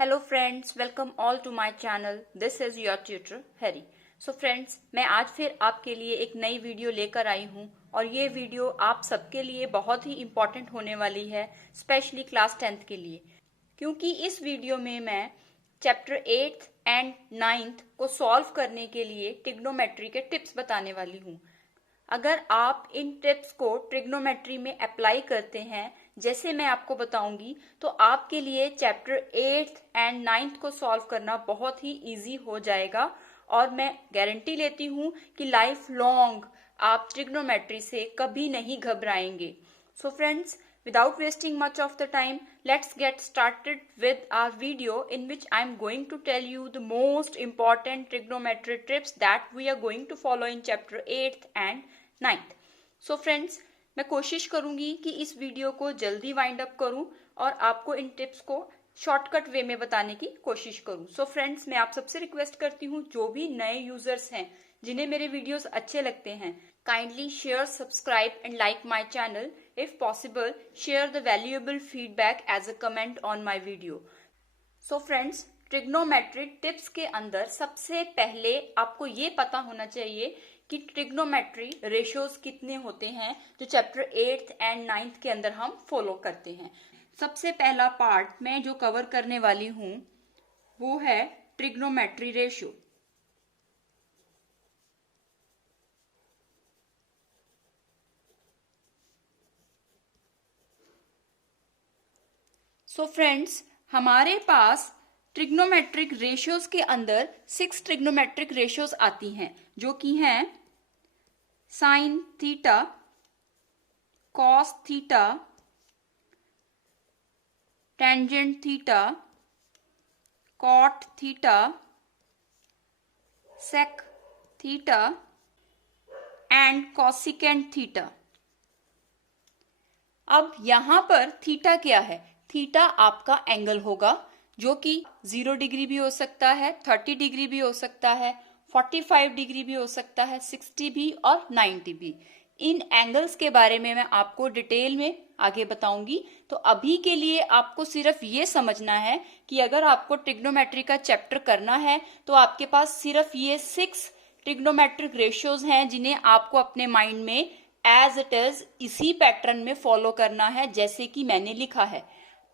Hello friends, welcome all to my channel. This is your tutor Hari. So friends, मैं आज फिर आपके लिए एक नई वीडियो लेकर आई हूँ और ये वीडियो आप सबके लिए बहुत ही इम्पॉर्टेंट होने वाली है, स्पेशली क्लास 10th के लिए, क्योंकि इस वीडियो में मैं चैप्टर 8th एंड 9th को सॉल्व करने के लिए ट्रिग्नोमेट्री के टिप्स बताने वाली हूँ। अगर आप इन टिप्स को ट्रिग्नोमेट्री में अप्लाई करते हैं जैसे मैं आपको बताऊंगी, तो आपके लिए चैप्टर 8th एंड 9th को सॉल्व करना बहुत ही इजी हो जाएगा और मैं गारंटी लेती हूँ कि लाइफ लॉन्ग आप ट्रिग्नोमेट्री से कभी नहीं घबराएंगे। So friends, without wasting much of the time, let's get started with our video in which I am going to tell you the most important trigonometry tips that we are going to follow in chapter 8th and 9th. So friends, मैं कोशिश करूंगी कि इस video को जल्दी wind up करूं और आपको इन टिप्स को शॉर्टकट वे में बताने की कोशिश करूं। सो फ्रेंड्स, मैं आप सबसे रिक्वेस्ट करती हूं, जो भी नए यूजर्स हैं जिन्हें मेरे वीडियोस अच्छे लगते हैं, kindly share, subscribe and like my channel. If possible, share the valuable feedback as a comment on my video. So friends, trigonometry tips के अंदर सबसे पहले आपको ये पता होना चाहिए कि ट्रिग्नोमेट्री रेशियोज कितने होते हैं जो चैप्टर 8th एंड 9th के अंदर हम फॉलो करते हैं। सबसे पहला पार्ट मैं जो कवर करने वाली हूँ वो है ट्रिग्नोमेट्री रेशियो। सो फ्रेंड्स, हमारे पास ट्रिग्नोमेट्रिक रेशियोज के अंदर 6 ट्रिग्नोमेट्रिक रेशियोज आती हैं, जो कि हैं sine theta, cos theta, tangent theta, cot theta, sec theta and cosecant theta. अब यहां पर थीटा क्या है? थीटा आपका एंगल होगा, जो कि 0 डिग्री भी हो सकता है, 30 डिग्री भी हो सकता है, 45 डिग्री भी हो सकता है, 60 भी और 90 भी। इन एंगल्स के बारे में मैं आपको डिटेल में आगे बताऊंगी। तो अभी के लिए आपको सिर्फ ये समझना है कि अगर आपको ट्रिग्नोमेट्री का चैप्टर करना है तो आपके पास सिर्फ ये 6 ट्रिग्नोमेट्रिक रेशियोज हैं जिन्हें आपको अपने माइंड में एज इट इज इसी पैटर्न में फॉलो करना है जैसे कि मैंने लिखा है।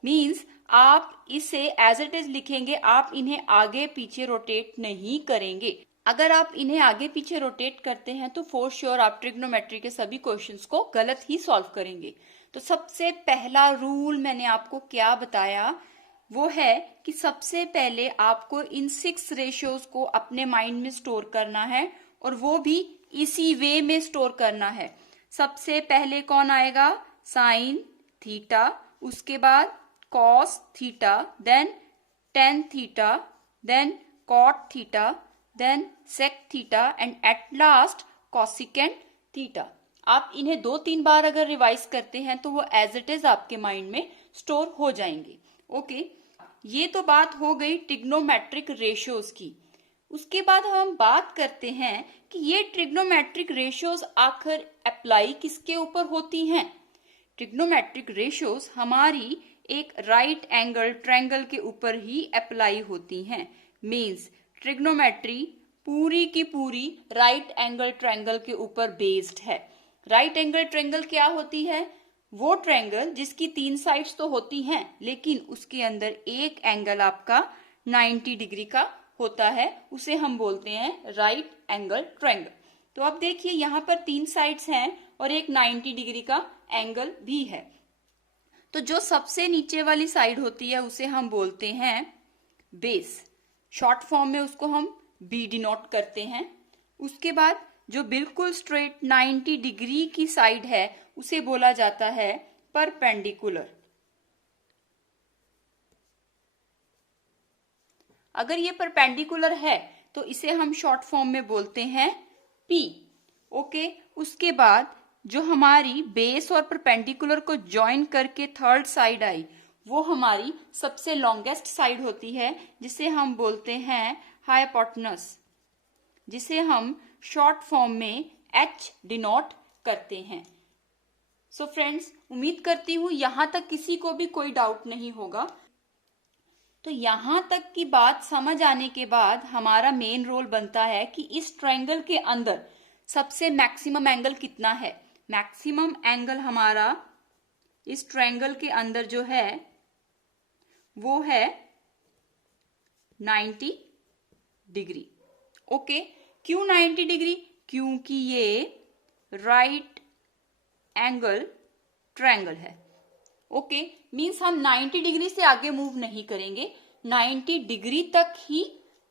मीन्स आप इसे एज इट इज लिखेंगे, आप इन्हें आगे पीछे रोटेट नहीं करेंगे। अगर आप इन्हें आगे पीछे रोटेट करते हैं तो फॉर श्योर आप ट्रिग्नोमेट्री के सभी क्वेश्चंस को गलत ही सॉल्व करेंगे। तो सबसे पहला रूल मैंने आपको क्या बताया, वो है कि सबसे पहले आपको इन 6 रेशियोज को अपने माइंड में स्टोर करना है और वो भी इसी वे में स्टोर करना है। सबसे पहले कौन आएगा? साइन थीटा, उसके बाद cos theta, then tan theta, then cot theta, then sec theta and at last cosecant theta. आप इन्हें 2-3 बार अगर रिवाइज करते हैं तो वो एज इट इज आपके माइंड में स्टोर हो जाएंगे। ओके, ये तो बात हो गई ट्रिग्नोमेट्रिक रेशियोज की। उसके बाद हम बात करते हैं कि ये ट्रिग्नोमेट्रिक रेशियोज आखिर अप्लाई किसके ऊपर होती हैं। ट्रिग्नोमेट्रिक रेशियोज हमारी एक राइट एंगल ट्रायंगल के ऊपर ही अप्लाई होती हैं। मींस ट्रिग्नोमेट्री पूरी की पूरी राइट एंगल ट्रायंगल के ऊपर बेस्ड है। राइट एंगल ट्रायंगल क्या होती है? वो ट्रायंगल जिसकी 3 साइड्स तो होती हैं लेकिन उसके अंदर एक एंगल आपका 90 डिग्री का होता है, उसे हम बोलते हैं राइट एंगल ट्रायंगल। तो अब देखिए, यहाँ पर 3 साइड्स हैं और एक 90 डिग्री का एंगल भी है। तो जो सबसे नीचे वाली साइड होती है उसे हम बोलते हैं बेस। शॉर्ट फॉर्म में उसको हम बी डिनोट करते हैं। उसके बाद जो बिल्कुल स्ट्रेट 90 डिग्री की साइड है उसे बोला जाता है परपेंडिकुलर। अगर ये परपेंडिकुलर है तो इसे हम शॉर्ट फॉर्म में बोलते हैं पी। ओके, उसके बाद जो हमारी बेस और परपेंडिकुलर को ज्वाइन करके थर्ड साइड आई, वो हमारी सबसे लॉन्गेस्ट साइड होती है जिसे हम बोलते हैं हाइपोटेनस, जिसे हम शॉर्ट फॉर्म में एच डिनोट करते हैं। सो फ्रेंड्स, उम्मीद करती हूं यहां तक किसी को भी कोई डाउट नहीं होगा। तो यहां तक की बात समझ आने के बाद हमारा मेन रोल बनता है कि इस ट्रायंगल के अंदर सबसे मैक्सिमम एंगल कितना है। मैक्सिमम एंगल हमारा इस ट्रायंगल के अंदर जो है वो है 90 डिग्री। ओके, क्यों 90 डिग्री? क्योंकि ये राइट एंगल ट्रायंगल है। ओके, मीन्स हम 90 डिग्री से आगे मूव नहीं करेंगे, 90 डिग्री तक ही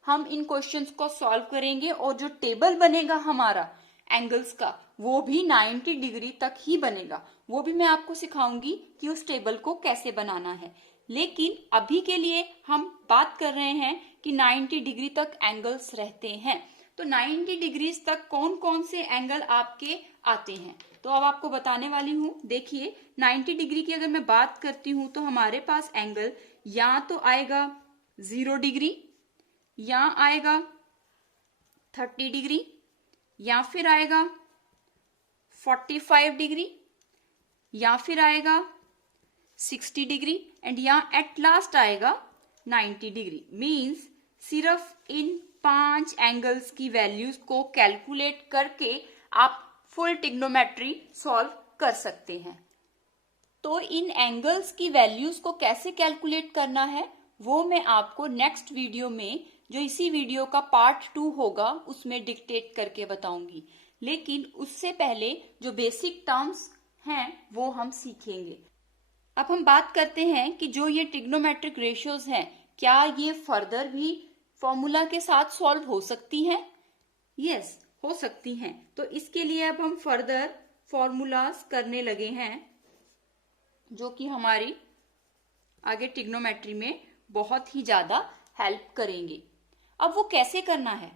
हम इन क्वेश्चंस को सॉल्व करेंगे और जो टेबल बनेगा हमारा एंगल्स का वो भी 90 डिग्री तक ही बनेगा। वो भी मैं आपको सिखाऊंगी कि उस टेबल को कैसे बनाना है। लेकिन अभी के लिए हम बात कर रहे हैं कि 90 डिग्री तक एंगल्स रहते हैं। तो 90 डिग्री तक कौन कौन से एंगल आपके आते हैं तो अब आपको बताने वाली हूं। देखिए 90 डिग्री की अगर मैं बात करती हूं तो हमारे पास एंगल या तो आएगा 0 डिग्री, या आएगा 30 डिग्री, या फिर आएगा 45 डिग्री, या फिर आएगा 60 डिग्री एंड यहाँ एट लास्ट आएगा 90 डिग्री। मीन्स सिर्फ इन 5 एंगल्स की वैल्यूज को कैलकुलेट करके आप फुल ट्रिग्नोमेट्री सॉल्व कर सकते हैं। तो इन एंगल्स की वैल्यूज को कैसे कैलकुलेट करना है वो मैं आपको नेक्स्ट वीडियो में, जो इसी वीडियो का पार्ट 2 होगा, उसमें डिक्टेट करके बताऊंगी। लेकिन उससे पहले जो बेसिक टर्म्स हैं वो हम सीखेंगे। अब हम बात करते हैं कि जो ये ट्रिग्नोमेट्रिक रेशियोज हैं क्या ये फर्दर भी फॉर्मूला के साथ सॉल्व हो सकती हैं? यस, हो सकती हैं। तो इसके लिए अब हम फर्दर फॉर्मूलाज करने लगे हैं जो कि हमारी आगे ट्रिग्नोमेट्री में बहुत ही ज्यादा हेल्प करेंगे। अब वो कैसे करना है?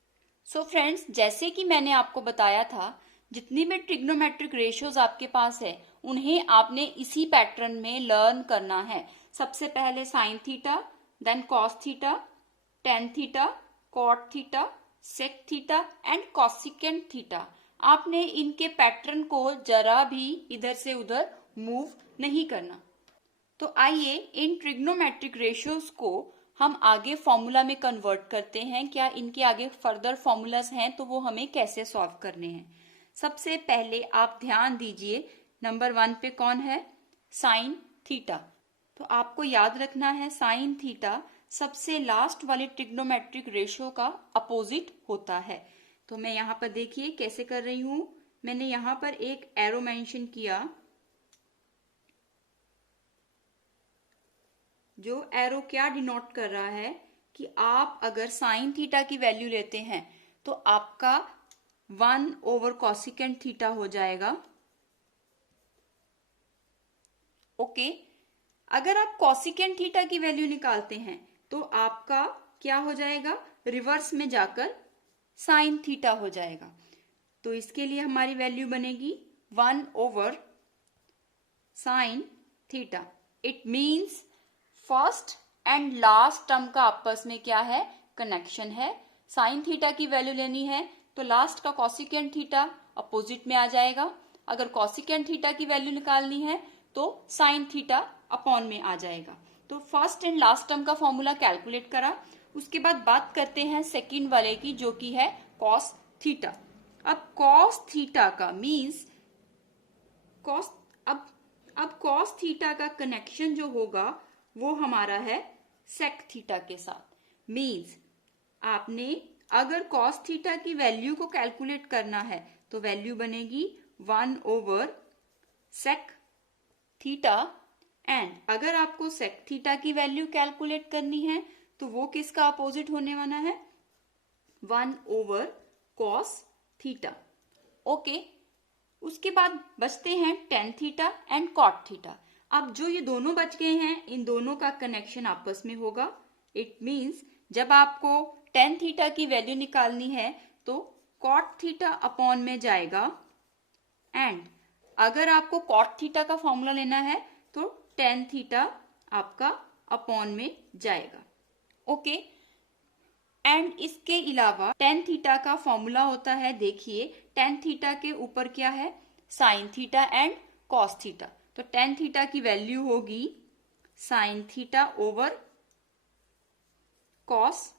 सो फ्रेंड्स, जैसे कि मैंने आपको बताया था, जितनी भी ट्रिग्नोमेट्रिक रेशियोज आपके पास है उन्हें आपने इसी पैटर्न में लर्न करना है। सबसे पहले sine theta, then cos theta, tan theta, cot theta, sec theta and cosecant theta. आपने इनके पैटर्न को जरा भी इधर से उधर मूव नहीं करना। तो आइए इन ट्रिग्नोमेट्रिक रेशियोज को हम आगे फॉर्मूला में कन्वर्ट करते हैं। क्या इनके आगे फर्दर फॉर्मूलाज हैं तो वो हमें कैसे सॉल्व करने हैं। सबसे पहले आप ध्यान दीजिए, नंबर 1 पे कौन है? Sine theta. तो आपको याद रखना है साइन थीटा सबसे लास्ट वाले ट्रिग्नोमेट्रिक रेशियो का अपोजिट होता है। तो मैं यहाँ पर देखिए कैसे कर रही हूं। मैंने यहाँ पर एक एरो मेंशन किया, जो एरो क्या डिनोट कर रहा है कि आप अगर साइन थीटा की वैल्यू लेते हैं तो आपका 1 ओवर कॉसिकेंट थीटा हो जाएगा। ओके, अगर आप कॉसिकेंट थीटा की वैल्यू निकालते हैं तो आपका क्या हो जाएगा? रिवर्स में जाकर साइन थीटा हो जाएगा। तो इसके लिए हमारी वैल्यू बनेगी 1 over sine theta. It means first and last term का आपस में क्या है? कनेक्शन है। साइन थीटा की वैल्यू लेनी है तो लास्ट का कॉसिकेंट थीटा अपोजिट में आ जाएगा। अगर कॉसिकेंट थीटा की वैल्यू निकालनी है तो साइन थीटा अपॉन में आ जाएगा। तो फर्स्ट एंड लास्ट टर्म का फॉर्मूला कैलकुलेट करा। उसके बाद बात करते हैं सेकंड वाले की, जो कि है कॉस थीटा। अब कॉस थीटा का मीन्स कॉस अब कॉस थीटा का कनेक्शन जो होगा वो हमारा है सेक थीटा के साथ। मीन्स आपने अगर कॉस थीटा की वैल्यू को कैलकुलेट करना है तो वैल्यू बनेगी 1 ओवर सेक थीटा, एंड अगर आपको सेक थीटा की वैल्यू कैलकुलेट करनी है तो वो किसका अपोजिट होने वाला है? 1 ओवर कॉस थीटा। ओके, उसके बाद बचते हैं tan theta and cot theta. अब जो ये दोनों बच गए हैं इन दोनों का कनेक्शन आपस में होगा। इट मीन्स जब आपको टेन थीटा की वैल्यू निकालनी है तो कॉट थीटा अपॉन में जाएगा, एंड अगर आपको कॉट थीटा का फॉर्मूला लेना है तो टेन थीटा आपका अपॉन में जाएगा। ओके, एंड इसके अलावा टेन थीटा का फॉर्मूला होता है, देखिए टेन थीटा के ऊपर क्या है? Sine theta and cos theta. तो टेन थीटा की वैल्यू होगी sine theta over cos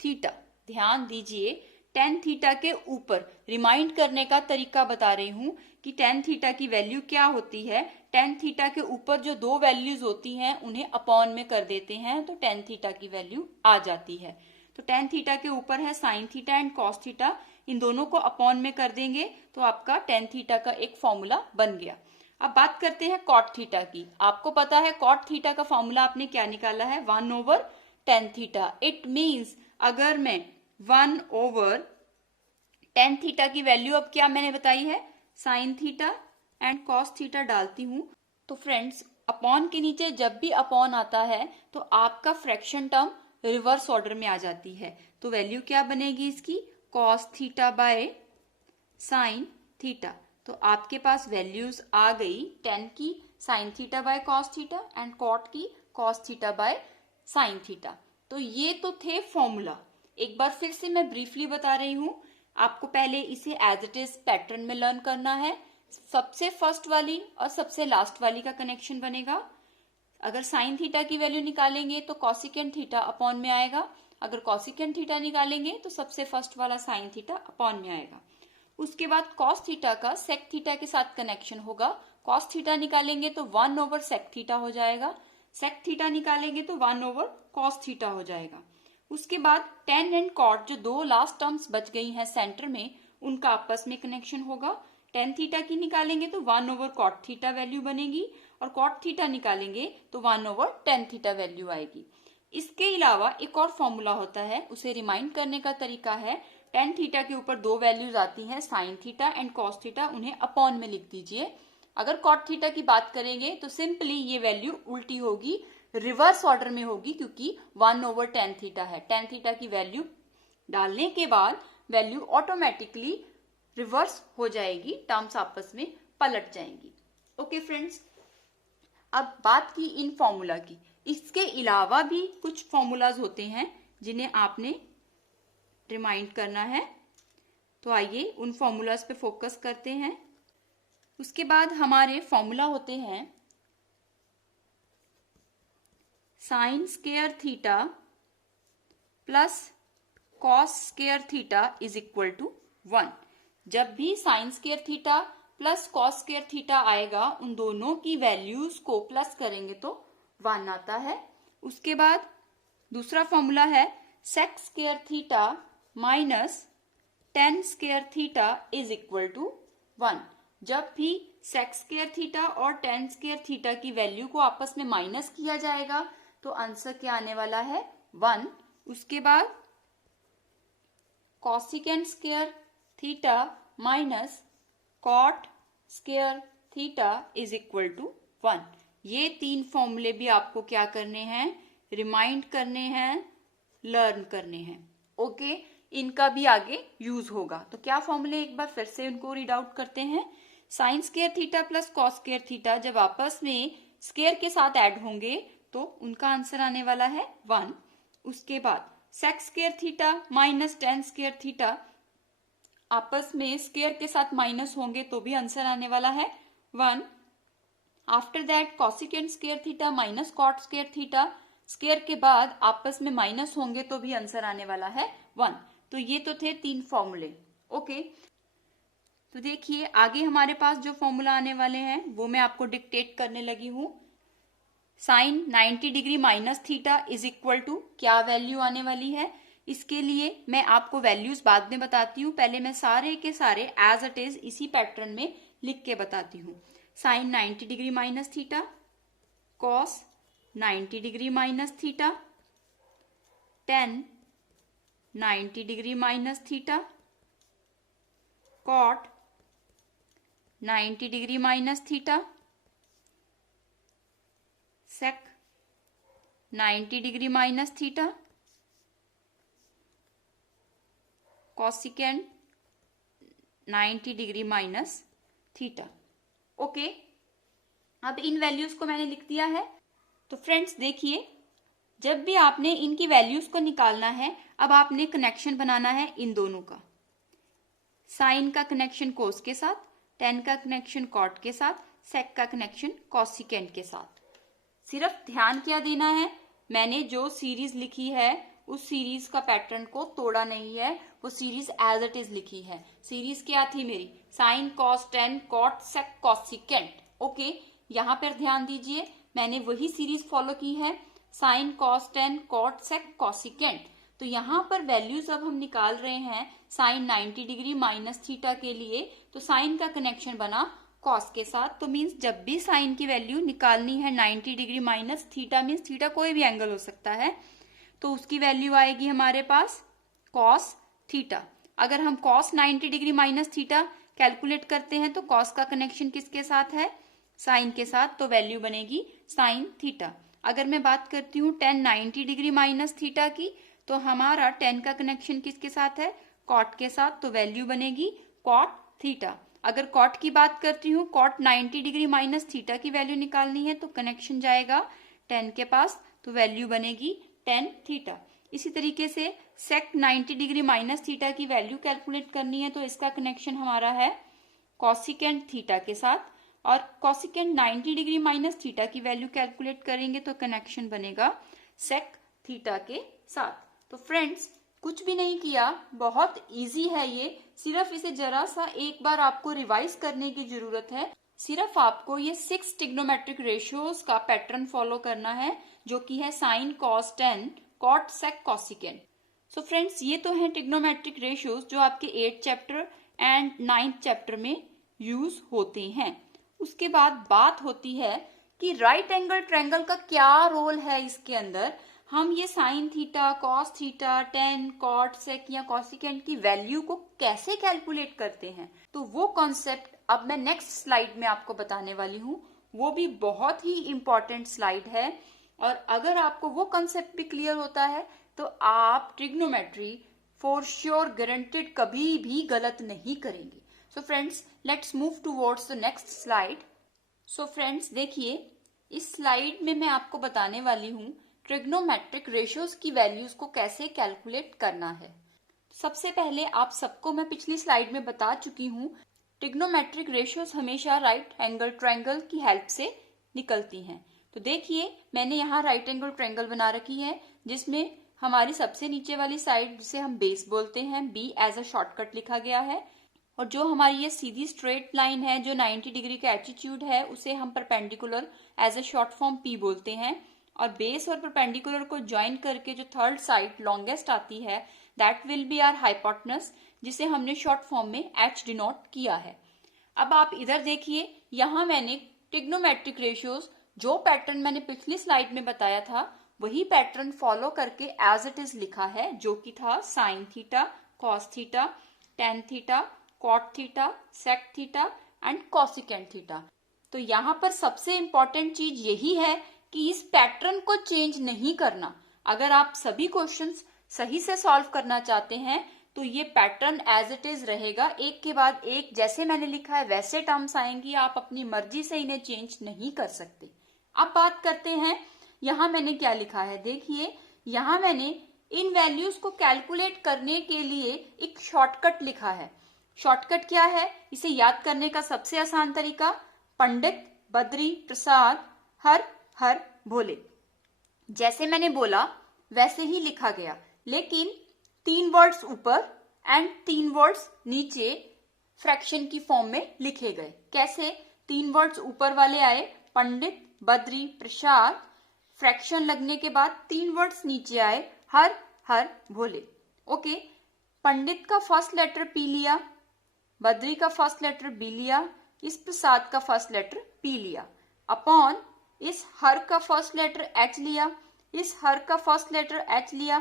theta. ध्यान दीजिए, टेन थीटा के ऊपर रिमाइंड करने का तरीका बता रही हूं कि टेन थीटा की वैल्यू क्या होती है। टेन थीटा के ऊपर जो दो वैल्यूज होती हैं उन्हें अपॉन में कर देते हैं तो टेन थीटा की वैल्यू आ जाती है। तो टेन थीटा के ऊपर है sine theta and cos theta, इन दोनों को अपॉन में कर देंगे तो आपका टेन थीटा का एक फॉर्मूला बन गया। अब बात करते हैं कॉट थीटा की। आपको पता है कॉट थीटा का फॉर्मूला आपने क्या निकाला है, 1/tan थीटा। इट मीन्स अगर मैं 1/tan थीटा की वैल्यू अब क्या मैंने बताई है, sine theta and cos theta डालती हूं तो फ्रेंड्स अपॉन के नीचे जब भी अपॉन आता है तो आपका फ्रैक्शन टर्म रिवर्स ऑर्डर में आ जाती है। तो वैल्यू क्या बनेगी इसकी, cos theta by sine theta. तो आपके पास वैल्यूज आ गई 10 की sine theta by cos theta and cot की cos theta by sine theta. तो ये तो थे फॉर्मूला। एक बार फिर से मैं ब्रीफली बता रही हूं, आपको पहले इसे एज इट इज पैटर्न में लर्न करना है। सबसे फर्स्ट वाली और सबसे लास्ट वाली का कनेक्शन बनेगा। अगर साइन थीटा की वैल्यू निकालेंगे तो कॉसिकेंट थीटा अपॉन में आएगा, अगर कॉसिकेंट थीटा निकालेंगे तो सबसे फर्स्ट वाला साइन थीटा अपॉन में आएगा। उसके बाद कॉस थीटा का सेक थीटा के साथ कनेक्शन होगा। कॉस थीटा निकालेंगे तो 1/सेक थीटा हो जाएगा, सेक थीटा निकालेंगे तो 1/कॉस थीटा हो जाएगा। उसके बाद टेन एंड कॉट जो दो लास्ट टर्म्स बच गई हैं सेंटर में, उनका आपस में कनेक्शन होगा। टेन थीटा की निकालेंगे तो 1/कॉट थीटा वैल्यू बनेगी और कॉट थीटा निकालेंगे तो 1/tan थीटा वैल्यू आएगी। इसके अलावा एक और फॉर्मूला होता है, उसे रिमाइंड करने का तरीका है, टेन थीटा के ऊपर दो वैल्यूज आती हैं sine theta and cos theta, उन्हें अपॉन में लिख दीजिए। अगर कॉट थीटा की बात करेंगे तो सिंपली ये वैल्यू उल्टी होगी, रिवर्स ऑर्डर में होगी, क्योंकि 1/tan थीटा है। टेन थीटा की वैल्यू डालने के बाद वैल्यू ऑटोमेटिकली रिवर्स हो जाएगी, टर्म्स आपस में पलट जाएंगी। ओके फ्रेंड्स, अब बात की इन फॉर्मूला की। इसके अलावा भी कुछ फॉर्मूलाज होते हैं जिन्हें आपने रिमाइंड करना है, तो आइए उन फॉर्मूलाज पे फोकस करते हैं। उसके बाद हमारे फॉर्मूला होते हैं sine square theta plus cos square theta is equal to 1। जब भी sine square theta plus cos square theta आएगा, उन दोनों की वैल्यूज को प्लस करेंगे तो 1 आता है। उसके बाद दूसरा फॉर्मूला है sec square theta minus tan square theta is equal to 1। जब भी सेक स्क्वायर थीटा और टेन स्क्वायर थीटा की वैल्यू को आपस में माइनस किया जाएगा तो आंसर क्या आने वाला है, 1। उसके बाद cosecant square theta minus cot square theta is equal to 1। ये तीन फॉर्मूले भी आपको क्या करने हैं, रिमाइंड करने हैं, लर्न करने हैं। ओके, इनका भी आगे यूज होगा। तो क्या फॉर्मूले, एक बार फिर से उनको रीड आउट करते हैं। Sine square theta plus cos square theta जब आपस में स्क्वायर के साथ ऐड होंगे तो उनका आंसर आने वाला है 1। उसके बाद sec square theta minus tan square theta आपस में स्क्वायर के साथ माइनस होंगे तो भी आंसर आने वाला है 1। After that cosecant square theta minus cot square theta, square के बाद आपस में माइनस होंगे तो भी आंसर आने वाला है 1। तो ये तो थे तीन फॉर्मूले। ओके, तो देखिए आगे हमारे पास जो फॉर्मूला आने वाले हैं वो मैं आपको डिक्टेट करने लगी हूं। Sine 90 degree minus theta is equal to क्या वैल्यू आने वाली है, इसके लिए मैं आपको वैल्यूज बाद में बताती हूँ। पहले मैं सारे के सारे एज इट इज इसी पैटर्न में लिख के बताती हूँ। Sine 90 degree minus theta, cos 90 degree minus theta, tan 90 degree minus theta, cot 90 degree minus theta, sec 90 degree minus theta, cosecant 90 degree minus theta. Okay, अब इन वैल्यूज को मैंने लिख दिया है। तो फ्रेंड्स देखिए, जब भी आपने इनकी वैल्यूज को निकालना है, अब आपने कनेक्शन बनाना है इन दोनों का। साइन का कनेक्शन कोस के साथ, टेन का कनेक्शन कॉट के साथ, सेक का कनेक्शन कॉसिकेंट के साथ। सिर्फ ध्यान क्या देना है, मैंने जो सीरीज लिखी है उस सीरीज का पैटर्न को तोड़ा नहीं है, वो सीरीज एज इट इज लिखी है। सीरीज क्या थी मेरी, sine cos tan cot sec cosecant. Okay, यहाँ पर ध्यान दीजिए, मैंने वही सीरीज फॉलो की है, sine cos tan cot sec cosecant. तो यहाँ पर वैल्यूज अब हम निकाल रहे हैं साइन 90 डिग्री माइनस थीटा के लिए, तो साइन का कनेक्शन बना कॉस के साथ। तो मीन्स जब भी साइन की वैल्यू निकालनी है 90 degree minus theta, means theta कोई भी एंगल हो सकता है, तो उसकी वैल्यू आएगी हमारे पास कॉस थीटा। अगर हम cos 90 degree minus theta calculate करते हैं तो कॉस का कनेक्शन किसके साथ है, साइन के साथ, तो वैल्यू बनेगी साइन थीटा। अगर मैं बात करती हूँ टेन 90 डिग्री माइनस थीटा की, तो हमारा टेन का कनेक्शन किसके साथ है, कॉट के साथ, तो वैल्यू बनेगी कॉट थीटा। अगर कॉट की बात करती हूँ, कॉट 90 डिग्री माइनस थीटा की वैल्यू निकालनी है तो कनेक्शन जाएगा टेन के पास, तो वैल्यू बनेगी टेन थीटा। इसी तरीके से सेक 90 डिग्री माइनस थीटा की वैल्यू कैलकुलेट करनी है तो इसका कनेक्शन हमारा है कॉसिकेंट थीटा के साथ, और कॉसिकेंट 90 डिग्री माइनस थीटा की वैल्यू कैलकुलेट करेंगे तो कनेक्शन बनेगा सेक थीटा के साथ। तो फ्रेंड्स, कुछ भी नहीं किया, बहुत इजी है ये, सिर्फ इसे जरा सा एक बार आपको रिवाइज करने की जरूरत है। सिर्फ आपको ये 6 ट्रिग्नोमेट्रिक रेशियोज का पैटर्न फॉलो करना है, जो कि है sine cos tan cot sec cosecant. So friends, ये तो है ट्रिग्नोमेट्रिक रेशियोज जो आपके 8th chapter and 9th chapter में यूज होते हैं। उसके बाद बात होती है कि राइट एंगल ट्रायंगल का क्या रोल है इसके अंदर। हम ये sine theta, cos theta, tan, cot, sec या कॉसिकेंट की वैल्यू को कैसे कैलकुलेट करते हैं, तो वो कॉन्सेप्ट अब मैं नेक्स्ट स्लाइड में आपको बताने वाली हूँ। वो भी बहुत ही इंपॉर्टेंट स्लाइड है, और अगर आपको वो कॉन्सेप्ट भी क्लियर होता है तो आप ट्रिग्नोमेट्री फॉर श्योर गारंटेड कभी भी गलत नहीं करेंगे। So friends, let's move towards the next slide. So friends, देखिए, इस स्लाइड में मैं आपको बताने वाली हूँ ट्रिग्नोमेट्रिक रेशियोज की वैल्यूज को कैसे कैलकुलेट करना है। सबसे पहले आप सबको मैं पिछली स्लाइड में बता चुकी हूँ, ट्रिग्नोमेट्रिक रेशियोज हमेशा राइट एंगल ट्रायंगल की हेल्प से निकलती हैं। तो देखिए, मैंने यहाँ राइट एंगल ट्रायंगल बना रखी है, जिसमें हमारी सबसे नीचे वाली साइड, जिसे हम बेस बोलते हैं, बी एज अ शॉर्टकट लिखा गया है, और जो हमारी ये सीधी स्ट्रेट लाइन है जो 90 डिग्री का एटीट्यूड है, उसे हम perpendicular as a short form P बोलते हैं। और बेस और परपेंडिकुलर को ज्वाइन करके जो थर्ड साइड लॉन्गेस्ट आती है, that will be our hypotenuse, जिसे हमने शॉर्ट फॉर्म में एच डिनोट किया है। अब आप इधर देखिए, यहाँ मैंने ट्रिग्नोमेट्रिक रेशियोज जो पैटर्न मैंने पिछली स्लाइड में बताया था, वही पैटर्न फॉलो करके एज इट इज लिखा है, जो कि था sine theta, cos theta, tan theta, cot theta, sec theta and cosecant theta. तो यहाँ पर सबसे इंपॉर्टेंट चीज यही है कि इस पैटर्न को चेंज नहीं करना। अगर आप सभी क्वेश्चंस सही से सॉल्व करना चाहते हैं तो ये पैटर्न एज इट इज रहेगा, एक के बाद एक जैसे मैंने लिखा है वैसे टर्म्स आएंगी, आप अपनी मर्जी से इन्हें चेंज नहीं कर सकते। अब बात करते हैं यहाँ मैंने क्या लिखा है। देखिए, यहाँ मैंने इन वैल्यूज को कैलकुलेट करने के लिए एक शॉर्टकट लिखा है। शॉर्टकट क्या है, इसे याद करने का सबसे आसान तरीका, पंडित बद्री प्रसाद हर हर भोले, जैसे मैंने बोला वैसे ही लिखा गया, लेकिन 3 वर्ड्स ऊपर एंड 3 वर्ड्स नीचे फ्रैक्शन की फॉर्म में लिखे गए। कैसे, 3 वर्ड्स ऊपर वाले आए पंडित बद्री प्रसाद, फ्रैक्शन लगने के बाद 3 वर्ड्स नीचे आए हर हर भोले। ओके, पंडित का फर्स्ट लेटर पी लिया, बद्री का फर्स्ट लेटर बी लिया, इस प्रसाद का फर्स्ट लेटर पी लिया, अपॉन इस हर का फर्स्ट लेटर एच लिया, इस हर का फर्स्ट लेटर एच लिया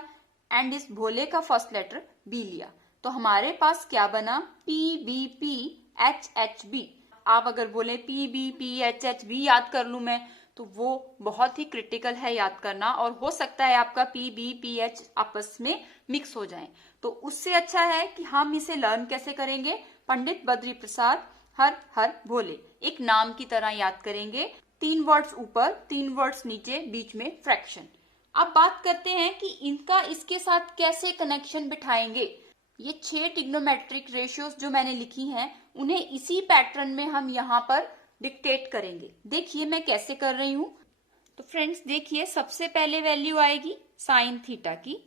एंड इस भोले का फर्स्ट लेटर बी लिया। तो हमारे पास क्या बना, P B P H H B. आप अगर बोले P B P H H B याद कर लूं मैं, तो वो बहुत ही क्रिटिकल है याद करना, और हो सकता है आपका पी बी पी एच आपस में मिक्स हो जाए। तो उससे अच्छा है कि हम इसे लर्न कैसे करेंगे, पंडित बद्री प्रसाद हर हर भोले, एक नाम की तरह याद करेंगे। 3 वर्ड्स ऊपर 3 वर्ड्स नीचे, बीच में फ्रैक्शन। अब बात करते हैं कि इनका इसके साथ कैसे कनेक्शन बिठाएंगे। ये 6 ट्रिग्नोमेट्रिक रेशियोज जो मैंने लिखी हैं, उन्हें इसी पैटर्न में हम यहाँ पर डिक्टेट करेंगे। देखिए मैं कैसे कर रही हूँ। तो फ्रेंड्स देखिए, सबसे पहले वैल्यू आएगी साइन थीटा की,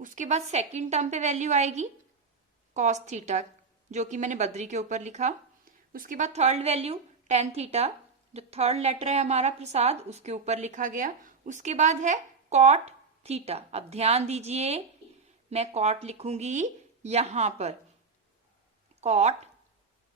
उसके बाद सेकंड टर्म पे वैल्यू आएगी कॉस थीटा, जो कि मैंने बद्री के ऊपर लिखा। उसके बाद थर्ड वैल्यू टेन थीटा, जो थर्ड लेटर है हमारा प्रसाद, उसके ऊपर लिखा गया। उसके बाद है कॉट थीटा। अब ध्यान दीजिए, मैं कॉट लिखूंगी यहां पर, कॉट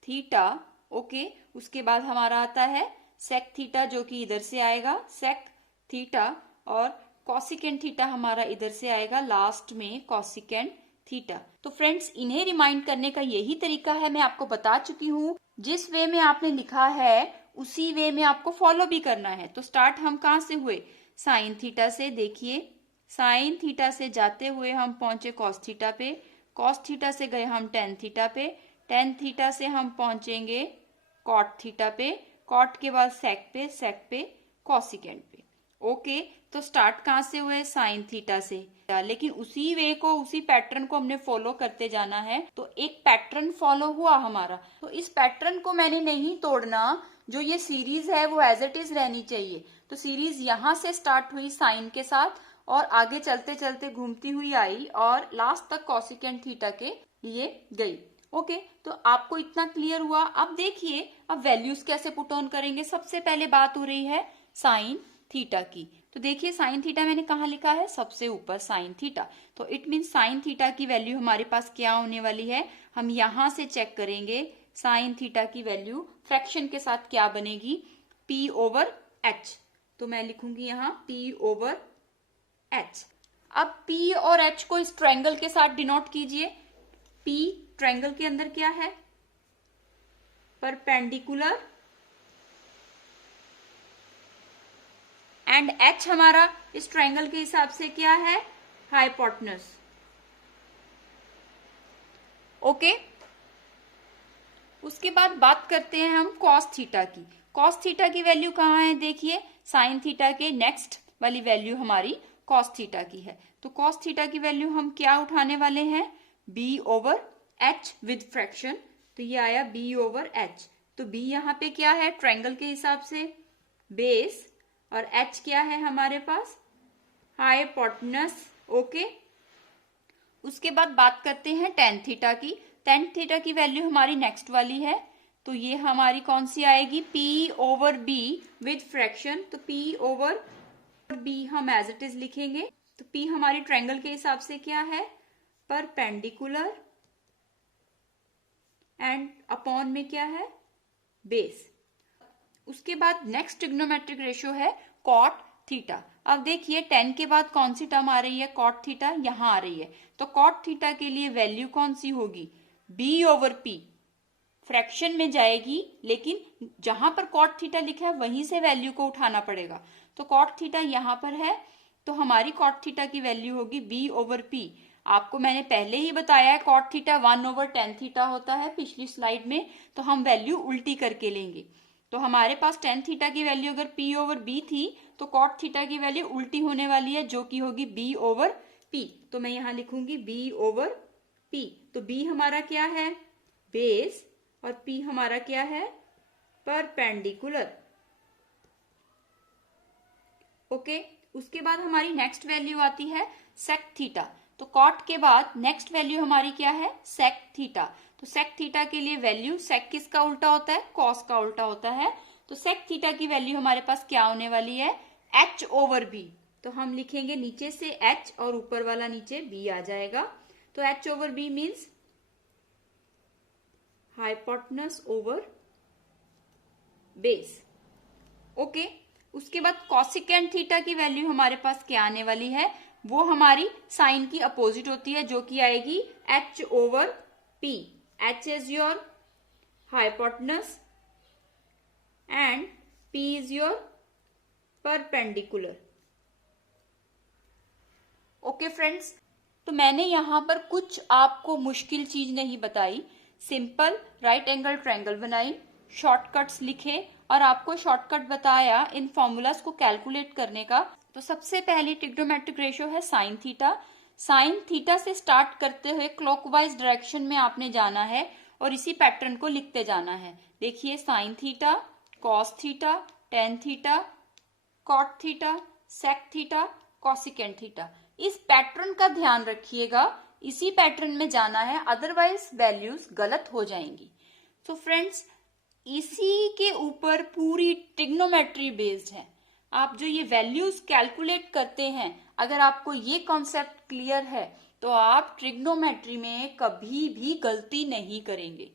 थीटा। ओके, उसके बाद हमारा आता है सेक थीटा, जो कि इधर से आएगा सेक थीटा, और कॉसिकेंट थीटा हमारा इधर से आएगा लास्ट में कॉसिकेंट थीटा। तो फ्रेंड्स, इन्हें रिमाइंड करने का यही तरीका है, मैं आपको बता चुकी हूँ। जिस वे में आपने लिखा है उसी वे में आपको फॉलो भी करना है। तो स्टार्ट हम कहाँ से हुए, साइन थीटा से। देखिए, साइन थीटा से जाते हुए हम पहुंचे कॉस थीटा पे, कॉस थीटा से गए हम टेन थीटा पे, टेन थीटा से हम पहुंचेंगे कॉट थीटा पे, कॉट के बाद सेक पे, कॉसिकेंट पे। ओके, तो स्टार्ट कहाँ से हुए, साइन थीटा से, लेकिन उसी वे को, उसी पैटर्न को हमने फॉलो करते जाना है। तो एक पैटर्न फॉलो हुआ हमारा, तो इस पैटर्न को मैंने नहीं तोड़ना, जो ये सीरीज है वो एज इट इज रहनी चाहिए। तो सीरीज यहाँ से स्टार्ट हुई साइन के साथ, और आगे चलते चलते घूमती हुई आई और लास्ट तक कॉसिकेंट थीटा के लिए गई। ओके, तो आपको इतना क्लियर हुआ। अब देखिए, अब वैल्यूज कैसे पुट ऑन करेंगे। सबसे पहले बात हो रही है साइन थीटा की। तो देखिए, साइन थीटा मैंने कहा लिखा है, सबसे ऊपर साइन थीटा। तो इट मीन साइन थीटा की वैल्यू हमारे पास क्या होने वाली है, हम यहां से चेक करेंगे। साइन थीटा की वैल्यू फ्रैक्शन के साथ क्या बनेगी, P ओवर H। तो मैं लिखूंगी यहाँ P ओवर H। अब P और H को इस ट्रायंगल के साथ डिनोट कीजिए। P ट्रायंगल के अंदर क्या है, परपेंडिकुलर, एंड H हमारा इस ट्रायंगल के हिसाब से क्या है, हाइपोटेनस। ओके, उसके बाद बात करते हैं हम कॉस थीटा की। कॉस थीटा की वैल्यू कहाँ है, देखिए साइन थीटा के नेक्स्ट वाली वैल्यू हमारी कॉस थीटा की है। तो कॉस थीटा की वैल्यू हम क्या उठाने वाले हैं, B over H with fraction. तो ये आया B ओवर H। तो B यहाँ पे क्या है, ट्रायंगल के हिसाब से बेस, और H क्या है हमारे पास, हाइपोटेनस। ओके, उसके बाद बात करते हैं टेन थीटा की। टेन थीटा की वैल्यू हमारी नेक्स्ट वाली है। तो ये हमारी कौन सी आएगी, P over B with fraction. तो P ओवर B हम एज इट इज लिखेंगे। तो P हमारी ट्रायंगल के हिसाब से क्या है, परपेंडिकुलर, एंड अपॉन में क्या है, बेस। उसके बाद नेक्स्ट ट्रिग्नोमेट्रिक रेशियो है कॉट थीटा। अब देखिए, 10 के बाद कौन सी टर्म आ रही है, कॉट थीटा यहां आ रही है। तो कॉट थीटा के लिए वैल्यू कौन सी होगी, B ओवर P। फ्रैक्शन में जाएगी, लेकिन जहां पर कॉट थीटा लिखा है वहीं से वैल्यू को उठाना पड़ेगा। तो कॉट थीटा यहां पर है, तो हमारी कॉट थीटा की वैल्यू होगी B ओवर P। आपको मैंने पहले ही बताया है cot theta 1 over tan theta होता है पिछली स्लाइड में। तो हम वैल्यू उल्टी करके लेंगे। तो हमारे पास टेन थीटा की वैल्यू अगर P ओवर B थी, तो कॉट थीटा की वैल्यू उल्टी होने वाली है, जो कि होगी B ओवर P। तो मैं यहां लिखूंगी B ओवर P। तो B हमारा क्या है, बेस, और P हमारा क्या है, परपेंडिकुलर। ओके, उसके बाद हमारी नेक्स्ट वैल्यू आती है सेक थीटा। तो कॉट के बाद नेक्स्ट वैल्यू हमारी क्या है, सेक थीटा। तो सेक थीटा के लिए वैल्यू, सेक किसका उल्टा होता है, कॉस का उल्टा होता है। तो सेक थीटा की वैल्यू हमारे पास क्या होने वाली है, H ओवर B। तो हम लिखेंगे नीचे से H और ऊपर वाला नीचे B आ जाएगा। तो H over B means hypotenuse over base. Okay, उसके बाद कॉसिकेंट थीटा की वैल्यू हमारे पास क्या आने वाली है, वो हमारी साइन की अपोजिट होती है, जो कि आएगी H over P। H is your hypotenuse and P is your perpendicular. Okay friends, तो मैंने यहां पर कुछ आपको मुश्किल चीज नहीं बताई, सिंपल राइट एंगल ट्रायंगल बनाई, शॉर्टकट्स लिखे, और आपको शॉर्टकट बताया इन फॉर्मूलाज को कैलकुलेट करने का। तो सबसे पहली ट्रिग्नोमेट्रिक रेशियो है साइन थीटा। साइन थीटा से स्टार्ट करते हुए क्लॉकवाइज डायरेक्शन में आपने जाना है और इसी पैटर्न को लिखते जाना है। देखिए, sine theta, cos theta, tan theta, cot theta, sec theta, cosecant theta. इस पैटर्न का ध्यान रखिएगा, इसी पैटर्न में जाना है, अदरवाइज वैल्यूज गलत हो जाएंगी। सो फ्रेंड्स, इसी के ऊपर पूरी ट्रिग्नोमेट्री बेस्ड है। आप जो ये वैल्यूज कैलकुलेट करते हैं, अगर आपको ये कॉन्सेप्ट क्लियर है तो आप ट्रिग्नोमेट्री में कभी भी गलती नहीं करेंगे।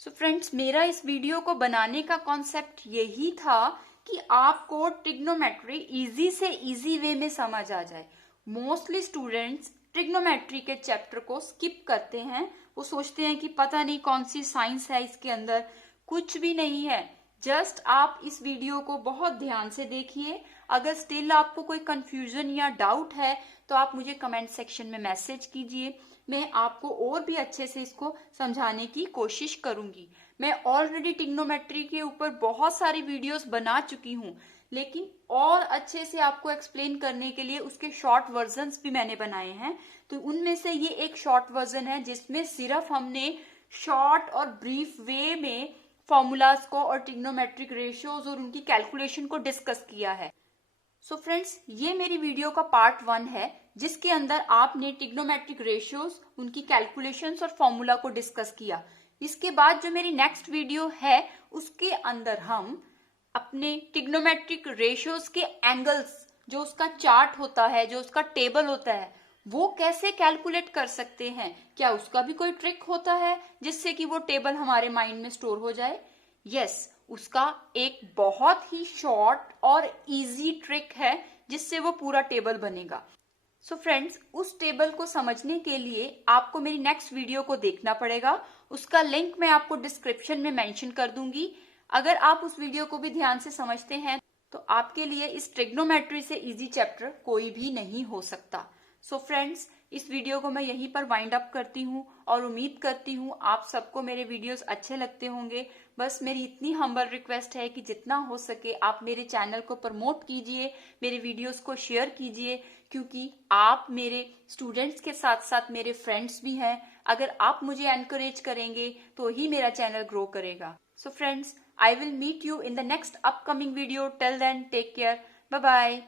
सो फ्रेंड्स, मेरा इस वीडियो को बनाने का कॉन्सेप्ट यही था कि आपको ट्रिग्नोमेट्री इजी से इजी वे में समझ आ जाए। मोस्टली स्टूडेंट्स ट्रिग्नोमेट्री के चैप्टर को स्किप करते हैं, वो सोचते हैं कि पता नहीं कौन सी साइंस है इसके अंदर। कुछ भी नहीं है, जस्ट आप इस वीडियो को बहुत ध्यान से देखिए। अगर स्टिल आपको कोई कंफ्यूजन या डाउट है तो आप मुझे कमेंट सेक्शन में मैसेज कीजिए, मैं आपको और भी अच्छे से इसको समझाने की कोशिश करूंगी। मैं ऑलरेडी ट्रिग्नोमेट्री के ऊपर बहुत सारी वीडियोस बना चुकी हूँ, लेकिन और अच्छे से आपको एक्सप्लेन करने के लिए उसके शॉर्ट वर्जन्स भी मैंने बनाए हैं। तो उनमें से ये एक शॉर्ट वर्जन है जिसमें सिर्फ हमने शॉर्ट और ब्रीफ वे में फॉर्मूलाज को और ट्रिग्नोमेट्रिक रेशियोज और उनकी कैलकुलेशन को डिस्कस किया है। सो फ्रेंड्स, ये मेरी वीडियो का पार्ट 1 है जिसके अंदर आपने ट्रिग्नोमेट्रिक रेशियोज, उनकी कैलकुलेशंस और फॉर्मूला को डिस्कस किया। इसके बाद जो मेरी नेक्स्ट वीडियो है उसके अंदर हम अपने ट्रिग्नोमेट्रिक रेशियोज के एंगल्स, जो उसका चार्ट होता है, जो उसका टेबल होता है, वो कैसे कैलकुलेट कर सकते हैं। क्या उसका भी कोई ट्रिक होता है जिससे कि वो टेबल हमारे माइंड में स्टोर हो जाए? यस, उसका एक बहुत ही शॉर्ट और इजी ट्रिक है जिससे वो पूरा टेबल बनेगा। सो फ्रेंड्स, उस टेबल को समझने के लिए आपको मेरी नेक्स्ट वीडियो को देखना पड़ेगा। उसका लिंक मैं आपको डिस्क्रिप्शन में मेंशन कर दूंगी। अगर आप उस वीडियो को भी ध्यान से समझते हैं तो आपके लिए इस ट्रिग्नोमेट्री से इजी चैप्टर कोई भी नहीं हो सकता। सो फ्रेंड्स, इस वीडियो को मैं यहीं पर वाइंड अप करती हूँ और उम्मीद करती हूँ आप सबको मेरे वीडियोस अच्छे लगते होंगे। बस मेरी इतनी हम्बल रिक्वेस्ट है कि जितना हो सके आप मेरे चैनल को प्रमोट कीजिए, मेरे वीडियोस को शेयर कीजिए, क्योंकि आप मेरे स्टूडेंट्स के साथ साथ मेरे फ्रेंड्स भी हैं। अगर आप मुझे एनकरेज करेंगे तो ही मेरा चैनल ग्रो करेगा। So friends, I will meet you in the next upcoming video. Till then, take care. Bye bye.